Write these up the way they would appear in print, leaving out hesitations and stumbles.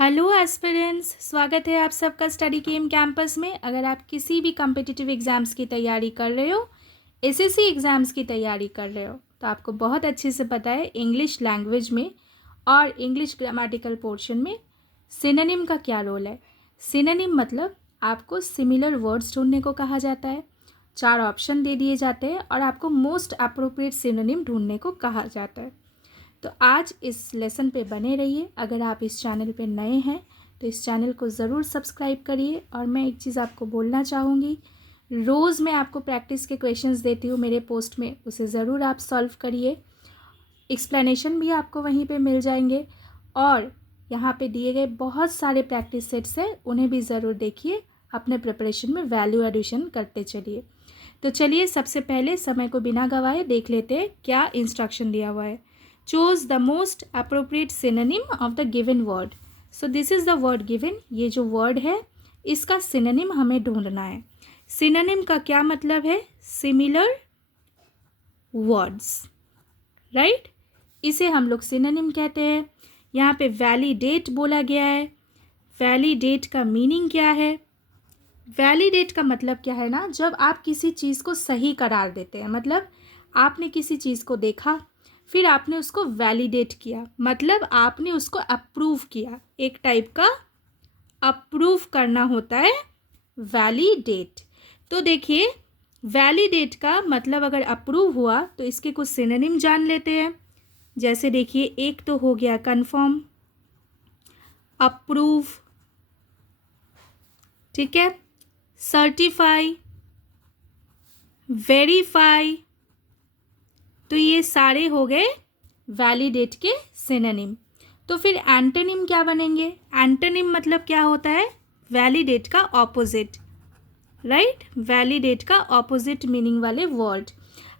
Hello aspirants, स्वागत है आप सबका स्टडी केम कैंपस में। अगर आप किसी भी कम्पिटिटिव एग्ज़ाम्स की तैयारी कर रहे हो, एसएससी एग्ज़ाम्स की तैयारी कर रहे हो, तो आपको बहुत अच्छे से पता है इंग्लिश लैंग्वेज में और इंग्लिश ग्रामेटिकल पोर्शन में सिनोनिम का क्या रोल है। सिनोनिम मतलब आपको सिमिलर वर्ड्स ढूंढने को कहा जाता है। 4 ऑप्शन दे दिए जाते हैं और आपको मोस्ट अप्रोप्रिएट सिनोनिम ढूंढने को कहा जाता है। तो आज इस लेसन पे बने रहिए। अगर आप इस चैनल पे नए हैं तो इस चैनल को ज़रूर सब्सक्राइब करिए। और मैं एक चीज़ आपको बोलना चाहूँगी, रोज़ मैं आपको प्रैक्टिस के क्वेश्चंस देती हूँ मेरे पोस्ट में, उसे ज़रूर आप सॉल्व करिए। एक्सप्लेनेशन भी आपको वहीं पे मिल जाएंगे और यहाँ पे दिए गए बहुत सारे प्रैक्टिस सेट्स हैं, उन्हें भी ज़रूर देखिए। अपने प्रिपरेशन में वैल्यू एडिशन करते चलिए। तो चलिए सबसे पहले समय को बिना गवाए देख लेते हैं क्या इंस्ट्रक्शन दिया हुआ है। Choose the most appropriate synonym of the given word. So this is the word given. ये जो word है इसका synonym हमें ढूंढना है। synonym का क्या मतलब है? Similar words, right? इसे हम लोग synonym कहते हैं। यहाँ पे validate बोला गया है। validate का meaning क्या है? validate का मतलब क्या है ना, जब आप किसी चीज़ को सही करार देते हैं, मतलब आपने किसी चीज़ को देखा फिर आपने उसको वैलिडेट किया, मतलब आपने उसको अप्रूव किया। एक टाइप का अप्रूव करना होता है वैलिडेट। तो देखिए वैलिडेट का मतलब अगर अप्रूव हुआ तो इसके कुछ सिनोनिम जान लेते हैं। जैसे देखिए एक तो हो गया कंफर्म, अप्रूव, ठीक है, सर्टिफाई, वेरीफाई। तो ये सारे हो गए वैलिडेट के सिनोनिम। तो फिर एंटोनिम क्या बनेंगे? एंटोनिम मतलब क्या होता है? वैलिडेट का ऑपोजिट, राइट? वैलिडेट का ऑपोजिट मीनिंग वाले वर्ड।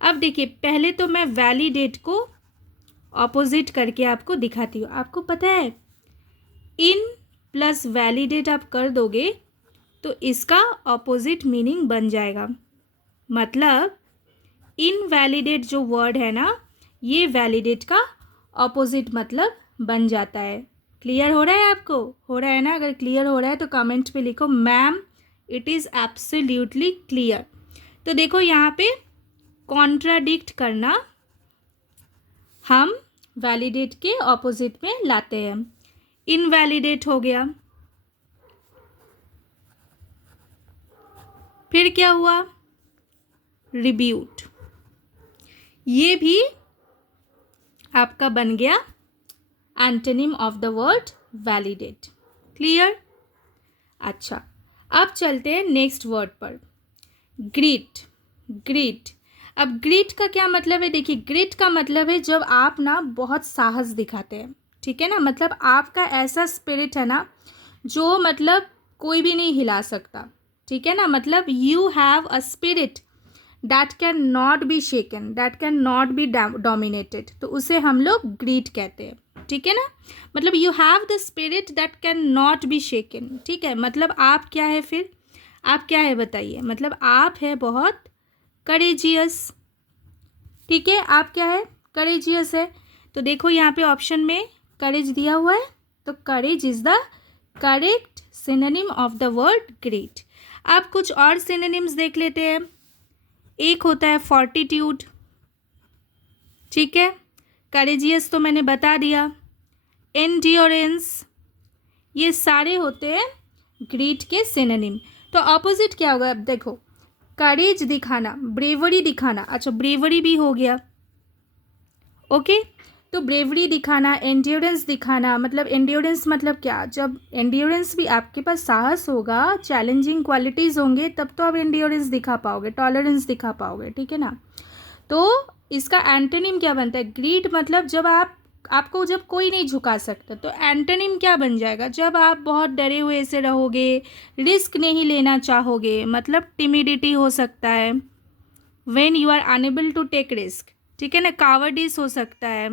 अब देखिए पहले तो मैं वैलिडेट को ऑपोजिट करके आपको दिखाती हूँ। आपको पता है इन प्लस वैलिडेट आप कर दोगे तो इसका ऑपोजिट मीनिंग बन जाएगा। मतलब इनवैलिडेट जो वर्ड है ना, ये वैलिडेट का ऑपोजिट मतलब बन जाता है। क्लियर हो रहा है आपको? हो रहा है ना? अगर क्लियर हो रहा है तो कमेंट पे लिखो ma'am it is absolutely clear. तो देखो यहाँ पे कॉन्ट्राडिक्ट करना हम वैलिडेट के ऑपोजिट में लाते हैं। इनवैलिडेट हो गया, फिर क्या हुआ? रिब्यूट। ये भी आपका बन गया antonym of the word validate. Clear? अच्छा, अब चलते हैं नेक्स्ट वर्ड पर, ग्रीट। ग्रीट। अब ग्रीट का क्या मतलब है? देखिए ग्रीट का मतलब है जब आप ना बहुत साहस दिखाते हैं, ठीक है ना, मतलब आपका ऐसा स्पिरिट है ना जो मतलब कोई भी नहीं हिला सकता, ठीक है ना, मतलब you have a spirit that can not be shaken, that can not B dominated, तो उसे हम लोग ग्रीट कहते हैं, ठीक है ना। मतलब you have the spirit that can not be shaken, ठीक है। मतलब आप क्या है? फिर आप क्या है बताइए? मतलब आप है बहुत करेजियस, ठीक है। आप क्या है? करेजियस है। तो देखो यहाँ पे ऑप्शन में करेज दिया हुआ है, तो courage is the correct synonym of the word great. आप कुछ और सिनोनिम्स देख लेते हैं। एक होता है फोर्टिट्यूड, ठीक है, करेजियस तो मैंने बता दिया। एंड्योरेंस, ये सारे होते हैं ग्रीट के सिनोनिम। तो ऑपोजिट क्या होगा? अब देखो करेज दिखाना, ब्रेवरी दिखाना, अच्छा ब्रेवरी भी हो गया, ओके। तो ब्रेवरी दिखाना, एंड्योरेंस दिखाना, मतलब एंड्योरेंस मतलब क्या? जब एंड्योरेंस भी आपके पास साहस होगा, चैलेंजिंग क्वालिटीज़ होंगे, तब तो आप एंड्योरेंस दिखा पाओगे, टॉलरेंस दिखा पाओगे, ठीक है ना। तो इसका एंटोनिम क्या बनता है? ग्रीट मतलब जब आपको जब कोई नहीं झुका सकता, तो एंटोनिम क्या बन जाएगा? जब आप बहुत डरे हुए से रहोगे, रिस्क नहीं लेना चाहोगे, मतलब टिमिडिटी हो सकता है, when you are enable to take risk, ठीक है ना, कावर्डिस हो सकता है,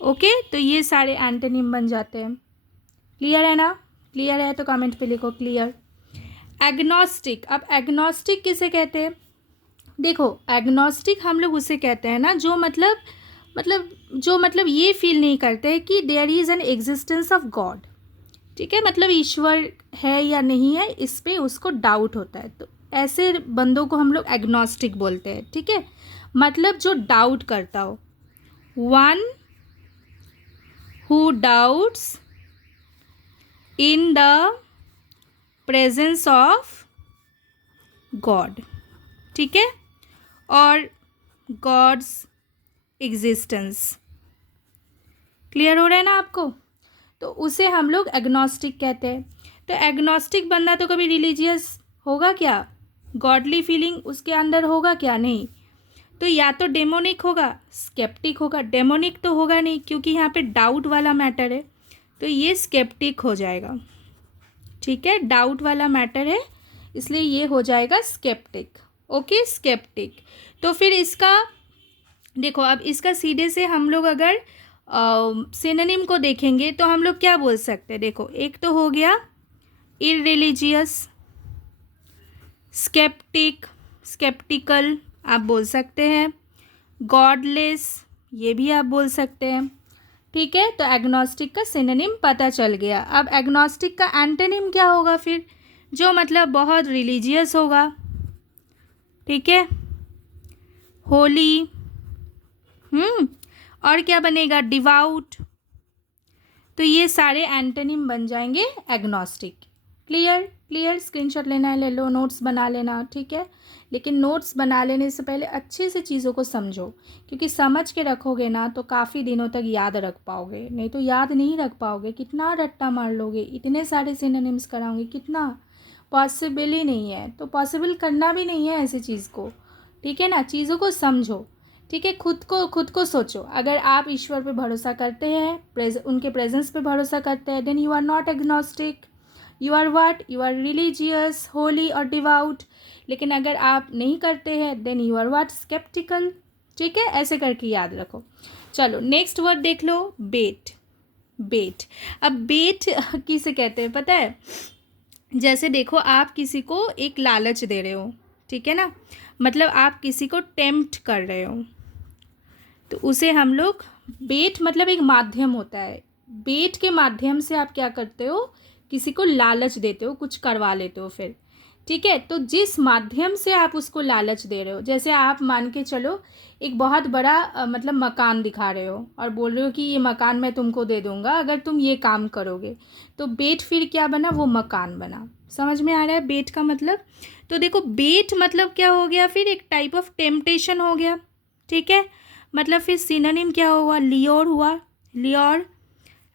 ओके। तो ये सारे एंटोनिम बन जाते हैं। क्लियर है ना? क्लियर है तो कमेंट पे लिखो क्लियर। एग्नोस्टिक। अब एग्नोस्टिक किसे कहते हैं? देखो एग्नोस्टिक हम लोग उसे कहते हैं ना जो मतलब ये फील नहीं करते कि there is an existence of god, ठीक है, मतलब ईश्वर है या नहीं है इस पे उसको डाउट होता है, तो ऐसे बंदों को हम लोग एग्नोस्टिक बोलते हैं। ठीक है, मतलब जो डाउट करता हो, one who doubts in the presence of god. ठीक है, और गॉड्स एग्जिस्टेंस। क्लियर हो रहा है ना आपको? तो उसे हम लोग एग्नोस्टिक कहते हैं। तो एग्नोस्टिक बंदा तो कभी रिलीजियस होगा क्या? गॉडली फीलिंग उसके अंदर होगा क्या? नहीं। तो या तो डेमोनिक होगा, स्केप्टिक होगा। डेमोनिक तो होगा नहीं क्योंकि यहाँ पे डाउट वाला मैटर है, तो ये स्केप्टिक हो जाएगा। ठीक है, डाउट वाला मैटर है इसलिए ये हो जाएगा स्केप्टिक। Okay, sceptic. तो फिर इसका देखो, अब इसका सीधे से हम लोग अगर सिनोनिम को देखेंगे तो हम लोग क्या बोल सकते हैं? देखो, एक तो हो गया इररिलीजियस, स्केप्टिक, स्केप्टिकल आप बोल सकते हैं, गॉडलेस ये भी आप बोल सकते हैं। ठीक है, तो एग्नोस्टिक का सिनोनिम पता चल गया। अब एग्नोस्टिक का एंटोनिम क्या होगा फिर? जो मतलब बहुत रिलीजियस होगा। ठीक है, होली, और क्या बनेगा? डिवाउट। तो ये सारे एंटोनिम बन जाएंगे एग्नोस्टिक। क्लियर? क्लियर? स्क्रीनशॉट लेना है ले लो, नोट्स बना लेना। ठीक है, लेकिन नोट्स बना लेने से पहले अच्छे से चीज़ों को समझो, क्योंकि समझ के रखोगे ना तो काफ़ी दिनों तक याद रख पाओगे, नहीं तो याद नहीं रख पाओगे। कितना रट्टा मार लोगे, इतने सारे सिनोनिम्स कराओगे, कितना? पॉसिबल ही नहीं है, तो पॉसिबल करना भी नहीं है ऐसी चीज़ को। ठीक है ना, चीज़ों को समझो। ठीक है, खुद को सोचो। अगर आप ईश्वर पे भरोसा करते हैं, उनके प्रेजेंस पे भरोसा करते हैं, then you are not agnostic, you are what? You are religious, holy और डिवाउट। लेकिन अगर आप नहीं करते हैं then you are what? Skeptical. ठीक है, ऐसे करके याद रखो। चलो नेक्स्ट वर्ड देख लो, बेट। बेट, अब बेट किसे कहते हैं पता है? जैसे देखो, आप किसी को एक लालच दे रहे हो, ठीक है ना, मतलब आप किसी को टेम्प्ट कर रहे हो, तो उसे हम लोग बेट, मतलब एक माध्यम होता है। बेट के माध्यम से आप क्या करते हो? किसी को लालच देते हो, कुछ करवा लेते हो फिर। ठीक है, तो जिस माध्यम से आप उसको लालच दे रहे हो, जैसे आप मान के चलो एक बहुत बड़ा मतलब मकान दिखा रहे हो और बोल रहे हो कि ये मकान मैं तुमको दे दूंगा अगर तुम ये काम करोगे, तो बेट फिर क्या बना? वो मकान बना। समझ में आ रहा है बेट का मतलब? तो देखो, बेट मतलब क्या हो गया फिर? एक टाइप ऑफ टेम्पटेशन हो गया। ठीक है, मतलब फिर सिनोनिम क्या हुआ? लियोर हुआ, लियोर।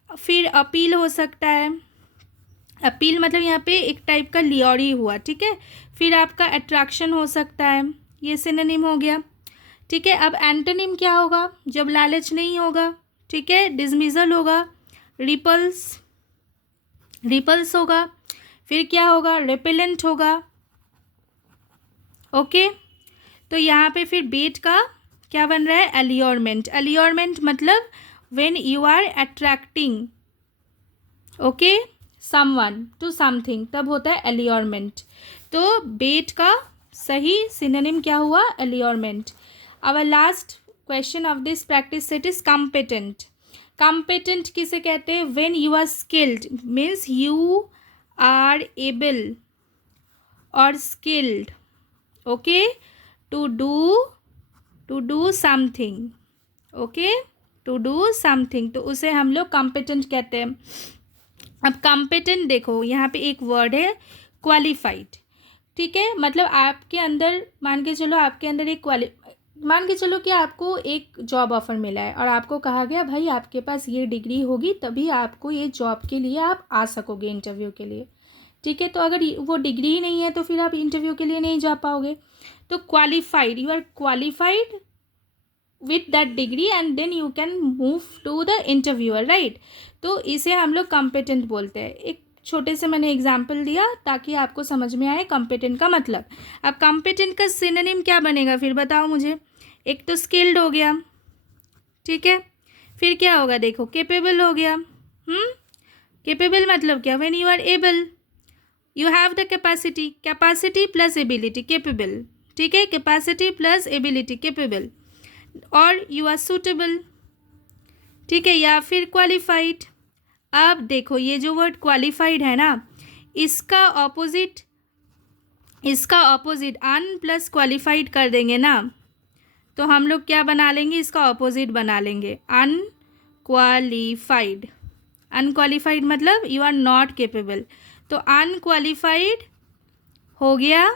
फिर अपील हो सकता है, अपील मतलब यहाँ पे एक टाइप का लियोर ही हुआ। ठीक है, फिर आपका अट्रैक्शन हो सकता है, ये सिनोनिम हो गया। ठीक है, अब एंटोनिम क्या होगा जब लालच नहीं होगा? ठीक है, डिसमिजल होगा, रिपल्स, रिपल्स होगा, फिर क्या होगा? रिपेलेंट होगा। ओके, तो यहाँ पे फिर बेट का क्या बन रहा है? अलियोरमेंट। अलियोरमेंट मतलब when you are attracting okay someone to something, तब होता है अलियोरमेंट। तो बेट का सही सिनोनिम क्या हुआ? अलियोरमेंट। Our last question of this practice set is competent. Competent किसे कहते हैं? When you are skilled, means you are able और skilled okay to do something, okay to do something, तो उसे हम लोग कॉम्पिटेंट कहते हैं। अब कॉम्पिटेंट देखो, यहाँ पे एक वर्ड है क्वालिफाइड। ठीक है, मतलब आपके अंदर मान के चलो, आपके अंदर एक मान के चलो कि आपको एक जॉब ऑफर मिला है और आपको कहा गया भाई आपके पास ये डिग्री होगी तभी आपको ये जॉब के लिए आप आ सकोगे इंटरव्यू के लिए। ठीक है, तो अगर वो डिग्री ही नहीं है तो फिर आप इंटरव्यू के लिए नहीं जा पाओगे। तो qualified, you are qualified with that degree and then you can move to the interviewer, right. तो इसे हम लोग कॉम्पिटेंट बोलते हैं। एक छोटे से मैंने एग्जाम्पल दिया ताकि आपको समझ में आए कॉम्पिटेंट का मतलब। अब कॉम्पिटेंट का सिनोनिम क्या बनेगा फिर बताओ मुझे? एक तो स्किल्ड हो गया, ठीक है, फिर क्या होगा? देखो, केपेबल हो गया। केपेबल मतलब क्या? When you are able, you have the capacity, capacity plus ability, capable. ठीक है, कैपेसिटी प्लस एबिलिटी, केपेबल। और यू आर सूटेबल, ठीक है, या फिर क्वालिफाइड। अब देखो ये जो वर्ड क्वालिफाइड है ना, इसका ऑपोजिट अन प्लस क्वालिफाइड कर देंगे ना, तो हम लोग क्या बना लेंगे, इसका ऑपोजिट बना लेंगे, अनक्वालिफाइड। अनक्वालिफाइड मतलब यू आर नॉट केपेबल, तो अनक्वालिफाइड हो गया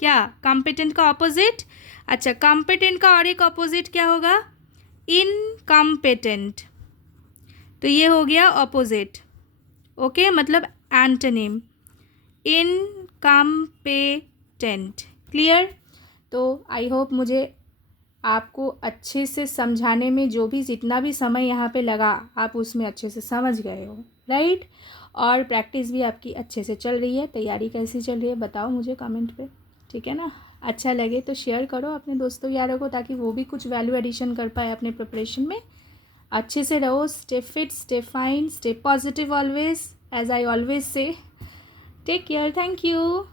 क्या, कॉम्पिटेंट का ऑपोजिट। अच्छा, कॉम्पिटेंट का और एक ऑपोजिट क्या होगा, इनकॉम्पिटेंट, तो ये हो गया ऑपोजिट। ओके, मतलब एंटोनिम इनकॉम्पिटेंट। क्लियर। तो आई होप मुझे आपको अच्छे से समझाने में जो भी जितना भी समय यहाँ पे लगा आप उसमें अच्छे से समझ गए हो, राइट। और प्रैक्टिस भी आपकी अच्छे से चल रही है, तैयारी कैसी चल रही है बताओ मुझे कमेंट पे, ठीक है ना। अच्छा लगे तो शेयर करो अपने दोस्तों यारों को, ताकि वो भी कुछ वैल्यू एडिशन कर पाए अपने प्रिपरेशन में। अच्छे से रहो, stay fit, stay fine, stay positive always, as I always say. Take care, thank you.